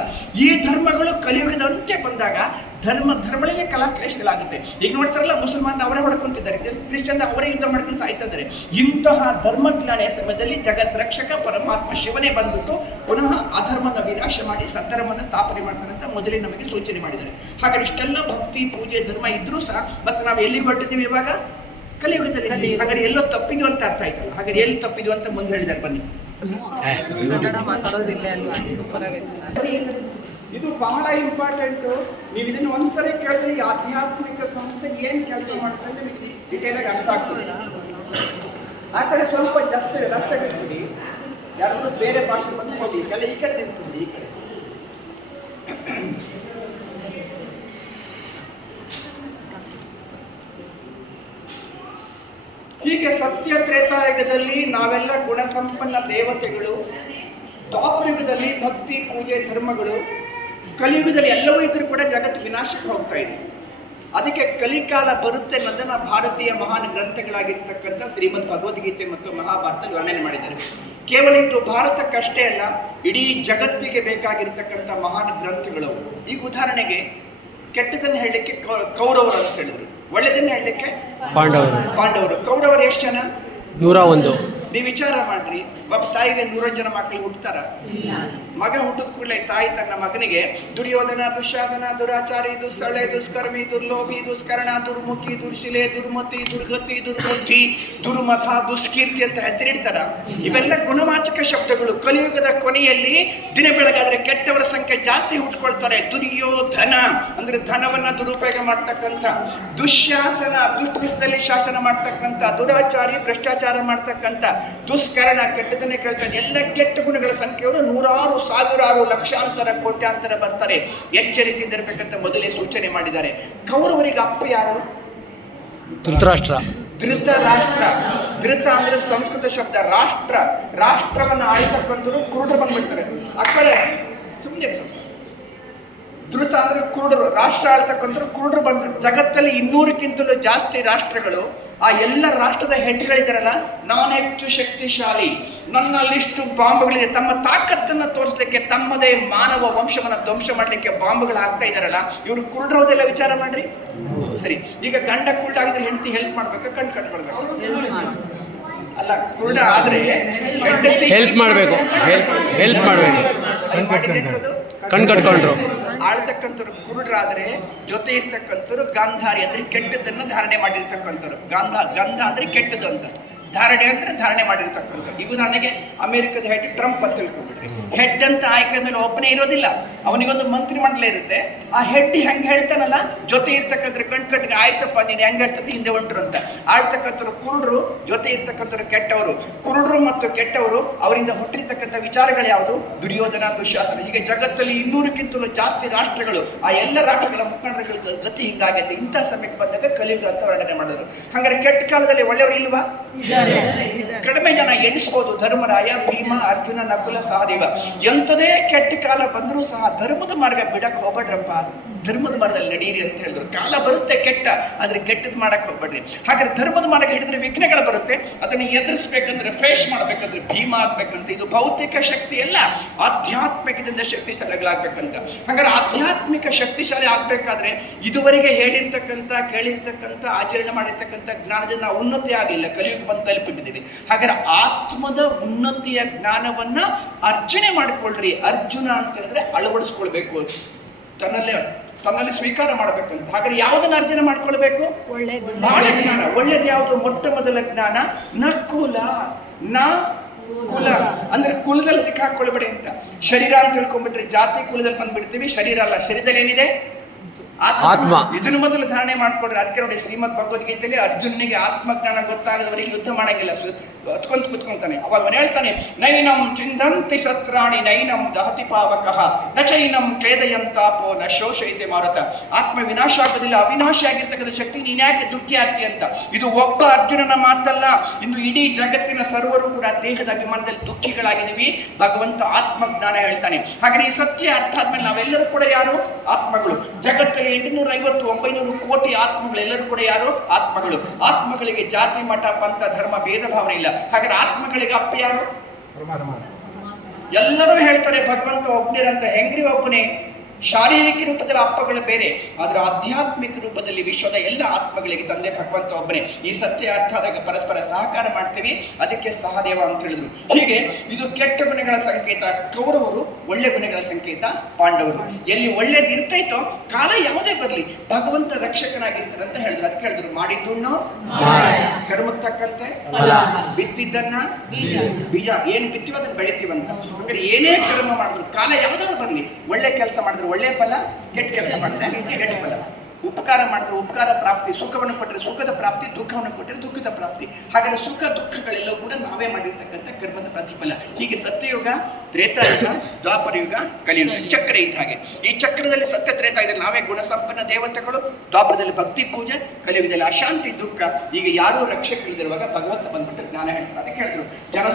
ಈ ಧರ್ಮಗಳು ಕಲಿಯುಗದ ಅಂತ್ಯ ಬಂದಾಗ ಧರ್ಮಗಳಲ್ಲೇ ಕಲಾಕ್ಲೇಶಗಳಾಗುತ್ತೆ. ಈಗ ನೋಡ್ತಾರಲ್ಲ, ಮುಸಲ್ಮಾನ್ ಅವರೇ ಹೊಡ್ಕೊಂತಿದ್ದಾರೆ, ಕ್ರಿಶ್ಚಿಯನ್ ಅವರೇ ಯುದ್ಧ ಮಾಡ್ಕೊಂಡು ಸಾಯ್ತಾ ಇದ್ದಾರೆ. ಇಂತಹ ಧರ್ಮಜ್ಞಾನಿಯ ಸಮಯದಲ್ಲಿ ಜಗತ್ ರಕ್ಷಕ ಪರಮಾತ್ಮ ಶಿವನೇ ಬಂದ್ಬಿಟ್ಟು ಪುನಃ ಅಧರ್ಮನ ವಿನಾಶ ಮಾಡಿ ಸದ್ಧರ್ಮನ ಸ್ಥಾಪನೆ ಮಾಡ್ತಾನೆ ಅಂತ ಮೊದಲೇ ನಮಗೆ ಸೂಚನೆ ಮಾಡಿದ್ದಾರೆ. ಹಾಗಾದ್ರೆ ಇಷ್ಟೆಲ್ಲ ಭಕ್ತಿ, ಪೂಜೆ, ಧರ್ಮ ಇದ್ರೂ ಸಹ ಮತ್ತೆ ನಾವು ಎಲ್ಲಿಗೆ ಹೊರಟಿದ್ದೀವಿ ಇವಾಗ? ಕಲಿಯುಗದಲ್ಲಿ. ಹಾಗಾದ್ರೆ ಎಲ್ಲೋ ತಪ್ಪಿದ್ವು ಅಂತ ಅರ್ಥ ಆಯ್ತಲ್ಲ. ಹಾಗಾದ್ರೆ ಎಲ್ಲಿ ತಪ್ಪಿದ್ವು ಅಂತ ಮುಂದೆ ಹೇಳಿದ್ದಾರೆ, ಬನ್ನಿ. ಇದು ಬಹಳ ಇಂಪಾರ್ಟೆಂಟು. ನೀವು ಇದನ್ನು ಒಂದ್ಸರಿ ಕೇಳಿದ್ರೆ ಈ ಆಧ್ಯಾತ್ಮಿಕ ಸಂಸ್ಥೆ ಏನು ಕೆಲಸ ಮಾಡುತ್ತೆ ಅಂತ ನಿಮಗೆ ಡಿಟೇಲ್ ಆಗಿ ಅರ್ಥ ಆಗ್ತದೆ. ಆ ಕಡೆ ಸ್ವಲ್ಪ ಜಾಸ್ತಿ ರಸ್ತೆ ಬಿಟ್ಬಿಡಿ, ಯಾರಾದ್ರೂ ಬೇರೆ ಭಾಷೆ ಬಂದು ಹೋಗಿ, ಎಲ್ಲ ಈ ಕಡೆ ನಿಂತ್ಬಿಡಿ, ಈ ಕಡೆ. ಹೀಗೆ ಸತ್ಯ ತ್ರೇತಾಯುಗದಲ್ಲಿ ನಾವೆಲ್ಲ ಗುಣಸಂಪನ್ನ ದೇವತೆಗಳು, ದ್ವಾಪರಯುಗದಲ್ಲಿ ಭಕ್ತಿ, ಪೂಜೆ, ಧರ್ಮಗಳು, ಕಲಿಯುಗದಲ್ಲಿ ಎಲ್ಲವೂ ಇದ್ರೂ ಕೂಡ ಜಗತ್ತು ವಿನಾಶಕ್ಕೆ ಹೋಗ್ತಾ ಇದೆ. ಅದಕ್ಕೆ ಕಲಿಕಾಲ ಬರುತ್ತೆ ಅನ್ನೋದನ್ನ ಭಾರತೀಯ ಮಹಾನ್ ಗ್ರಂಥಗಳಾಗಿರ್ತಕ್ಕಂಥ ಶ್ರೀಮದ್ ಭಗವದ್ಗೀತೆ ಮತ್ತು ಮಹಾಭಾರತ ವರ್ಣನೆ ಮಾಡಿದ್ದಾರೆ. ಕೇವಲ ಇದು ಭಾರತಕ್ಕಷ್ಟೇ ಅಲ್ಲ, ಇಡೀ ಜಗತ್ತಿಗೆ ಬೇಕಾಗಿರ್ತಕ್ಕಂಥ ಮಹಾನ್ ಗ್ರಂಥಗಳು. ಈಗ ಉದಾಹರಣೆಗೆ ಕೆಟ್ಟದನ್ನು ಹೇಳಲಿಕ್ಕೆ ಕೌರವರು ಅಂತ ಹೇಳಿದ್ರು, ಒಳ್ಳೆದನ್ನು ಹೇಳಲಿಕ್ಕೆ ಪಾಂಡವರು. ಕೌರವರು ಎಷ್ಟು ಜನ? 101. ನೀವು ವಿಚಾರ ಮಾಡ್ರಿ, ಒಬ್ಬ ತಾಯಿಗೆ 100 ಜನ ಮಕ್ಕಳು ಹುಟ್ಟುತ್ತಾರ? ಮಗ ಹುಟ್ಟಿದ ಕೂಡಲೇ ತಾಯಿ ತನ್ನ ಮಗನಿಗೆ ದುರ್ಯೋಧನ, ದುಶ್ಯಾಸನ, ದುರಾಚಾರಿ, ದುಸ್ಸಳೆ, ದುಷ್ಕರ್ಮಿ, ದುರ್ಲೋಭಿ, ದುಷ್ಕರ್ಣ, ದುರ್ಮುಖಿ, ದುರ್ಶಿಲೆ, ದುರ್ಮತಿ, ದುರ್ಗತಿ, ದುರ್ಬುದ್ಧಿ, ದುರ್ಮತ, ದುಷ್ಕೀರ್ತಿ ಅಂತ ಹೆಸರಿಡ್ತಾರ. ಇವೆಲ್ಲ ಗುಣವಾಚಕ ಶಬ್ದಗಳು. ಕಲಿಯುಗದ ಕೊನೆಯಲ್ಲಿ ದಿನ ಬೆಳಗಾದ್ರೆ ಕೆಟ್ಟವರ ಸಂಖ್ಯೆ ಜಾಸ್ತಿ ಹುಟ್ಕೊಳ್ತಾರೆ. ದುರ್ಯೋಧನ ಅಂದ್ರೆ ಧನವನ್ನ ದುರುಪಯೋಗ ಮಾಡ್ತಕ್ಕಂಥ, ದುಶ್ಯಾಸನ ದುಷ್ಟರೂಪದಲ್ಲಿ ಶಾಸನ ಮಾಡ್ತಕ್ಕಂಥ, ದುರಾಚಾರಿ ಭ್ರಷ್ಟಾಚಾರ ಮಾಡ್ತಕ್ಕಂಥ, ದುಷ್ಕರಣ ಕೆಟ್ಟದನ್ನೇ ಕೇಳ್ತಾರೆ. ಎಲ್ಲ ಕೆಟ್ಟ ಗುಣಗಳ ಸಂಖ್ಯೆಯವರು ನೂರಾರು, ಸಾವಿರಾರು, ಲಕ್ಷಾಂತರ, ಕೋಟ್ಯಾಂತರ ಬರ್ತಾರೆ. ಎಚ್ಚರಿಕೆಯಿಂದ ಇರಬೇಕಂತ ಮೊದಲೇ ಸೂಚನೆ ಮಾಡಿದ್ದಾರೆ. ಕೌರವರಿಗೆ ಅಪ್ಪ ಯಾರು? ಧೃತರಾಷ್ಟ್ರ. ಧೃತರಾಷ್ಟ್ರ. ಧೃತ ಅಂದ್ರೆ ಸಂಸ್ಕೃತ ಶಬ್ದ, ರಾಷ್ಟ್ರ. ರಾಷ್ಟ್ರವನ್ನ ಆಳ್ತಕ್ಕಂಥವ್ರು ಕುರುಡರು ಬಂದ್ಬಿಡ್ತಾರೆ. ಆ ಕಡೆ ಸುಮ್ಮನೆ ಧೃತ ಅಂದ್ರೆ ಕುರುಡರು, ರಾಷ್ಟ್ರ ಆಳ್ತಕ್ಕಂಥವ್ರು ಕುರುಡರು ಬಂದ್ರು. ಜಗತ್ತಲ್ಲಿ 200ಕ್ಕಿಂತಲೂ ಜಾಸ್ತಿ ರಾಷ್ಟ್ರಗಳು. ಆ ಎಲ್ಲ ರಾಷ್ಟ್ರದ ಹೆಡ್ಗಳಿದಾರಲ್ಲ, ನಾನು ಹೆಚ್ಚು ಶಕ್ತಿಶಾಲಿ, ನನ್ನಲ್ಲಿಷ್ಟು ಬಾಂಬ್ಗಳಿದೆ, ತಮ್ಮ ತಾಕತ್ತನ್ನ ತೋರಿಸ್ಲಿಕ್ಕೆ, ತಮ್ಮದೇ ಮಾನವ ವಂಶವನ್ನ ಧ್ವಂಸ ಮಾಡ್ಲಿಕ್ಕೆ ಬಾಂಬ್ಗಳು ಹಾಕ್ತಾ ಇದಾರಲ್ಲ, ಇವರು ಕುರುಡರೋದೆಲ್ಲ ವಿಚಾರ ಮಾಡ್ರಿ. ಸರಿ, ಈಗ ಗಂಡ ಕುರುಡಾಗಿದ್ರೆ ಹೆಂಡತಿ ಹೆಲ್ಪ್ ಮಾಡ್ಬೇಕಾ? ಕಣ್ಕೊಳ್ಬೇಕು ಅಲ್ಲ, ಕುರುಡ ಆದ್ರೆ ಹೆಲ್ಪ್ ಮಾಡಬೇಕು, ಹೆಲ್ಪ್ ಮಾಡಬೇಕು. ಕಣ್ ಕಟ್ಕೊಂಡ್ರು ಆಳ್ತಕ್ಕಂಥವ್ರು ಕುರುಡರಾದ್ರೆ, ಜೊತೆ ಇರ್ತಕ್ಕಂಥವ್ರು ಗಾಂಧಾರಿ ಅಂದ್ರೆ ಕೆಟ್ಟದನ್ನ ಧಾರಣೆ ಮಾಡಿರ್ತಕ್ಕಂಥವ್ರು. ಗಂಧ ಅಂದ್ರೆ ಕೆಟ್ಟದ್ದು ಅಂತ, ಧಾರಣೆ ಅಂದ್ರೆ ಧಾರಣೆ ಮಾಡಿರ್ತಕ್ಕಂಥವ್ರು. ಈಗ ಉದಾಹರಣೆಗೆ ಅಮೆರಿಕದ ಹೆಡ್ ಟ್ರಂಪ್ ಅಂತ ತಿಳ್ಕೊಂಡ್ಬಿಡ್ರಿ. ಹೆಡ್ ಅಂತ ಆಯ್ಕೆ ಮೇಲೆ ಒಬ್ಬನೇ ಇರೋದಿಲ್ಲ, ಅವನಿಗೊಂದು ಮಂತ್ರಿ ಮಂಡಲ ಇರುತ್ತೆ. ಆ ಹೆಡ್ ಹೆಂಗ್ ಹೇಳ್ತಾನಲ್ಲ, ಜೊತೆ ಇರ್ತಕ್ಕಂಥ ಕಣ್ಕಟ್ಟಿಗೆ ಆಯ್ತಪ್ಪ ನೀನು ಹೆಂಗ್ ಹೇಳ್ತದೆ ಹಿಂದೆ ಹೊಂಟ್ರು ಅಂತ. ಆಳ್ತಕ್ಕಂಥವ್ರು ಕುರುಡರು, ಜೊತೆ ಇರ್ತಕ್ಕಂಥವ್ರು ಕೆಟ್ಟವರು. ಕುರುಡರು ಮತ್ತು ಕೆಟ್ಟವರು ಅವರಿಂದ ಹುಟ್ಟಿರ್ತಕ್ಕಂಥ ವಿಚಾರಗಳು ಯಾವುದು? ದುರ್ಯೋಧನ, ದುಶ್ಯಾಸನ. ಹೀಗೆ ಜಗತ್ತಲ್ಲಿ 200ಕ್ಕಿಂತಲೂ ಜಾಸ್ತಿ ರಾಷ್ಟ್ರಗಳು. ಆ ಎಲ್ಲ ರಾಷ್ಟ್ರಗಳ ಮುಖಂಡರುಗಳ ಗತಿ ಹಿಂಗಾಗೈತೆ. ಇಂಥ ಸಮಯಕ್ಕೆ ಬಂದಾಗ ಕಲಿಯುಗ ಅಂತ ವರ್ಣನೆ ಮಾಡಿದ್ರು. ಹಾಗಾದ್ರೆ ಕೆಟ್ಟ ಕಾಲದಲ್ಲಿ ಒಳ್ಳೆಯವರು ಇಲ್ವಾ? ಕಡಿಮೆ ಜನ ಎಣಿಸ್ಬೋದು. ಧರ್ಮರಾಯ, ಭೀಮ, ಅರ್ಜುನ, ನಕುಲ, ಸಹದೇವ. ಎಂಥದೇ ಕೆಟ್ಟ ಕಾಲ ಬಂದರೂ ಸಹ ಧರ್ಮದ ಮಾರ್ಗ ಬಿಡಕ್ ಹೋಗ್ಬೇಡ್ರಪ್ಪ, ಧರ್ಮದ ಮಾರ್ಗದಲ್ಲಿ ನಡೀರಿ ಅಂತ ಹೇಳಿದ್ರು. ಕಾಲ ಬರುತ್ತೆ ಕೆಟ್ಟ, ಆದ್ರೆ ಕೆಟ್ಟದ್ ಮಾಡಕ್ ಹೋಗ್ಬೇಡ್ರಿ. ಹಾಗಾದ್ರೆ ಧರ್ಮದ ಮಾರ್ಗ ಹಿಡಿದ್ರೆ ವಿಘ್ನಗಳು ಬರುತ್ತೆ, ಅದನ್ನ ಎದುರಿಸ್ಬೇಕಂದ್ರೆ, ಫೇಸ್ ಮಾಡ್ಬೇಕಂದ್ರೆ ಭೀಮ ಆಗ್ಬೇಕಂತ. ಇದು ಭೌತಿಕ ಶಕ್ತಿ ಅಲ್ಲ, ಆಧ್ಯಾತ್ಮಿಕದಿಂದ ಶಕ್ತಿಶಾಲಿಗಳಾಗ್ಬೇಕಂತ. ಹಾಗಾದ್ರೆ ಆಧ್ಯಾತ್ಮಿಕ ಶಕ್ತಿಶಾಲಿ ಆಗ್ಬೇಕಾದ್ರೆ ಇದುವರೆಗೆ ಹೇಳಿರ್ತಕ್ಕಂಥ, ಕೇಳಿರ್ತಕ್ಕಂಥ, ಆಚರಣೆ ಮಾಡಿರ್ತಕ್ಕಂಥ ಜ್ಞಾನದಿಂದ ನಾವು ಉನ್ನತಿ ಆಗಲಿಲ್ಲ, ಕಲಿಯುಗ ಬಂದು ತಲುಪಿಟ್ಟಿದ್ದೀವಿ. ಹಾಗಾದ್ರೆ ಆತ್ಮದ ಉನ್ನತಿಯ ಜ್ಞಾನವನ್ನ ಅರ್ಜನೆ ಮಾಡಿಕೊಳ್ಳ್ರಿ. ಅರ್ಜುನ ಅಂತ ಹೇಳಿದ್ರೆ ಅಳವಡಿಸ್ಕೊಳ್ಬೇಕು, ತನ್ನಲ್ಲಿ ಸ್ವೀಕಾರ ಮಾಡಬೇಕಂತ. ಹಾಗಾದ್ರೆ ಯಾವುದನ್ನ ಅರ್ಜನೆ ಮಾಡ್ಕೊಳ್ಬೇಕು? ಬಹಳ ಜ್ಞಾನ. ಒಳ್ಳೇದು ಯಾವುದು? ಮೊಟ್ಟ ಮೊದಲ ಜ್ಞಾನ ನಕುಲ. ಕುಲ ಅಂದ್ರೆ ಕುಲದಲ್ಲಿ ಸಿಕ್ಕಾಕೊಳ್ಬೇಡಿ ಅಂತ. ಶರೀರ ಅಂತ ತಿಳ್ಕೊಂಡ್ಬಿಟ್ರೆ ಜಾತಿ ಕುಲದಲ್ಲಿ ಬಂದ್ಬಿಡ್ತೀವಿ. ಶರೀರ ಅಲ್ಲ, ಶರೀರದಲ್ಲಿ ಏನಿದೆ? ಆತ್ಮ. ಇದನ್ನು ಮೊದಲು ಧಾರಣೆ ಮಾಡ್ಕೊಡ್ರಿ. ಅದಕ್ಕೆ ನೋಡಿ ಶ್ರೀಮದ್ ಭಗವದ್ಗೀತೆಯಲ್ಲಿ ಅರ್ಜುನನಿಗೆ ಆತ್ಮಜ್ಞಾನ ಗೊತ್ತಾಗದವರಿಗೆ ಯುದ್ಧ ಮಾಡಂಗಿಲ್ಲ, ಹತ್ಕೊಂತ ಕುತ್ಕೊಂತಾನೆ. ಅವಾಗ ಅವನು ಹೇಳ್ತಾನೆ, ನೈನಂ ಚಿಂದಂತಿ ಶಸ್ತ್ರಾಣಿ ನೈನಂ ದಹತಿ ಪಾವಕಃ ನ ಚೈನಂ ಕ್ಲೇದಯಂತಾಪೋ ನ ಶೋಷಯತೆ ಮಾರುತ. ಆತ್ಮ ವಿನಾಶ ಆಗೋದಿಲ್ಲ, ಅವಿನಾಶಿ ಆಗಿರ್ತಕ್ಕಂಥ ಶಕ್ತಿ, ನೀನ್ಯಾಕೆ ದುಃಖಿ ಆಗ್ತಿ ಅಂತ. ಇದು ಒಬ್ಬ ಅರ್ಜುನನ ಮಾತಲ್ಲ, ಇನ್ನು ಇಡೀ ಜಗತ್ತಿನ ಸರ್ವರು ಕೂಡ ದೇಹದ ಅಭಿಮಾನದಲ್ಲಿ ದುಃಖಿಗಳಾಗಿದ್ದೀವಿ. ಭಗವಂತ ಆತ್ಮಜ್ಞಾನ ಹೇಳ್ತಾನೆ. ಹಾಗೆ ಈ ಸತ್ಯ ಅರ್ಥ ಆದ್ಮೇಲೆ ನಾವೆಲ್ಲರೂ ಕೂಡ ಯಾರು? ಆತ್ಮಗಳು. ಜಗತ್ತಿಗೆ 850-900 ಕೋಟಿ ಆತ್ಮಗಳು, ಎಲ್ಲರೂ ಕೂಡ ಯಾರು? ಆತ್ಮಗಳು. ಆತ್ಮಗಳಿಗೆ ಜಾತಿ, ಮಠ, ಪಂಥ, ಧರ್ಮ, ಭೇದ ಭಾವನೆ ಇಲ್ಲ. ಹಾಗಾದ್ರೆ ಆತ್ಮಗಳಿಗೆ ಅಪ್ಪ ಯಾರು? ಎಲ್ಲರೂ ಹೇಳ್ತಾರೆ ಭಗವಂತ ಒಬ್ಬನೇರಂತ. ಹೆಂಗ್ರಿ ಒಬ್ಬನೇ? ಶಾರೀರಿಕ ರೂಪದಲ್ಲಿ ಅಪ್ಪಗಳು ಬೇರೆ, ಆದ್ರೆ ಆಧ್ಯಾತ್ಮಿಕ ರೂಪದಲ್ಲಿ ವಿಶ್ವದ ಎಲ್ಲ ಆತ್ಮಗಳಿಗೆ ತಂದೆ ಭಗವಂತ ಒಬ್ಬನೇ. ಈ ಸತ್ಯ ಅರ್ಥ ಆದಾಗ ಪರಸ್ಪರ ಸಹಕಾರ ಮಾಡ್ತೀವಿ. ಅದಕ್ಕೆ ಸಹದೇವ ಅಂತ ಹೇಳಿದ್ರು. ಹೀಗೆ ಇದು ಕೆಟ್ಟ ಗುಣಗಳ ಸಂಕೇತ ಕೌರವರು, ಒಳ್ಳೆ ಗುಣಗಳ ಸಂಕೇತ ಪಾಂಡವರು. ಎಲ್ಲಿ ಒಳ್ಳೇದು ಇರ್ತೈತೋ ಕಾಲ ಯಾವುದೇ ಬರಲಿ ಭಗವಂತ ರಕ್ಷಕನಾಗಿರ್ತಾರೆ ಅಂತ ಹೇಳಿದ್ರು. ಅದಕ್ಕೆ ಹೇಳಿದ್ರು, ಮಾಡಿದ್ದುಣ್ಣು ಕರ್ಮಕ್ಕೆ ತಕ್ಕಂತೆ ಬಿತ್ತಿದ್ದನ್ನ ಬೀಜ. ಏನು ಬಿತ್ತೀವೋ ಅದನ್ನ ಬೆಳಿತೀವಂತ. ಅಂದ್ರೆ ಏನೇ ಕರ್ಮ ಮಾಡಿದ್ರು, ಕಾಲ ಯಾವುದಾದ್ರು ಬರಲಿ, ಒಳ್ಳೆ ಕೆಲಸ ಮಾಡಿದ್ರು ಒಳ್ಳೆ ಫಲ, ಕೆಟ್ಟ ಕೆಲಸ ಮಾಡಿದ್ರೆ ಕೆಟ್ಟ ಫಲ. ಉಪಕಾರ ಮಾಡಿದ್ರೆ ಉಪಕಾರ ಪ್ರಾಪ್ತಿ, ಸುಖವನ್ನು ಕೊಟ್ಟರೆ ಸುಖದ ಪ್ರಾಪ್ತಿ, ದುಃಖವನ್ನು ಕೊಟ್ಟರೆ ದುಃಖದ ಪ್ರಾಪ್ತಿ. ಹಾಗಾದ್ರೆ ಸುಖ ದುಃಖಗಳೆಲ್ಲವೂ ಕೂಡ ನಾವೇ ಮಾಡಿರ್ತಕ್ಕಂಥ ಕರ್ಮದ ಪ್ರತಿಫಲ. ಹೀಗೆ ಸತ್ಯಯುಗ, ತ್ರೇತಾಯುಗ, ದ್ವಾಪರಯುಗ, ಕಲಿಯುಗ ಚಕ್ರ ಇದ್ದ ಹಾಗೆ. ಈ ಚಕ್ರದಲ್ಲಿ ಸತ್ಯ ತ್ರೇತ ಇದೆ, ನಾವೇ ಗುಣಸಂಪನ್ನ ದೇವತೆಗಳು. ದ್ವಾಪರದಲ್ಲಿ ಭಕ್ತಿ ಪೂಜೆ, ಕಲಿಯುಗದಲ್ಲಿ ಅಶಾಂತಿ ದುಃಖ. ಈಗ ಯಾರೂ ರಕ್ಷಕರಿರುವಾಗ ಭಗವಂತ ಬಂದ್ಬಿಟ್ಟು ಜ್ಞಾನ ಹೇಳ್ತಾರೆ. ಅದಕ್ಕೆ ಹೇಳಿದ್ರು, ಜನ